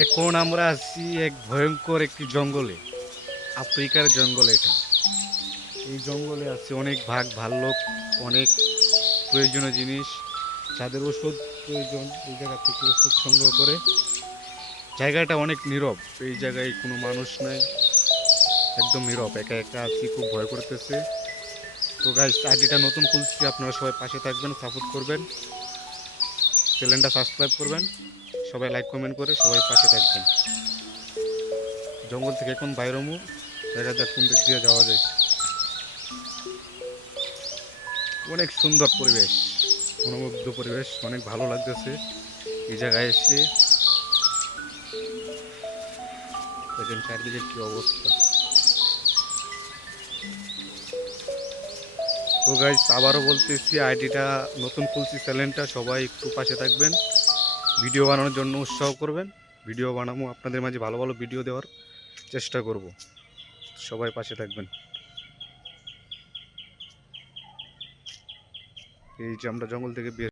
এখন আমরা আছি এক ভয়ঙ্কর একটি জঙ্গলে। আফ্রিকার জঙ্গল এটা। এই জঙ্গলে আছে অনেক বাঘ ভাল্লুক, অনেক প্রয়োজনীয় জিনিস যাদের ওষুধ প্রয়োজন এই জায়গা থেকে ওষুধ সংগ্রহ করে। জায়গাটা অনেক নীরব, এই জায়গায় কোনো মানুষ নাই, একদম নীরব, একা একা আছি, খুব ভয় করতেছে। তো গাইস, আইডিটা নতুন খুলছি, আপনারা সবাই পাশে থাকবেন, সাপোর্ট করবেন, চ্যানেলটা সাবস্ক্রাইব করবেন, সবাই লাইক কমেন্ট করে সবাই পাশে থাকবেন। জঙ্গল থেকে এখন বাইরমু, দেখা যাক কোন দিক দিয়ে যাওয়া যায়। অনেক সুন্দর পরিবেশ, মনোমুগ্ধ পরিবেশ, অনেক ভালো লাগতেছে এই জায়গায় এসে। দেখেন চারদিকের কি অবস্থা। তো গাইস, আবারও বলতেছি, আইডিটা নতুন খুলছি, চ্যানেলটা সবাই একটু পাশে থাকবেন, ভিডিও বানানোর জন্য উৎসাহ করবেন। ভিডিও বানাবো, আপনাদের মাঝে ভালো ভালো ভিডিও দেওয়ার চেষ্টা করব, সবাই পাশে থাকবেন। এই যে আমরা জঙ্গল থেকে বের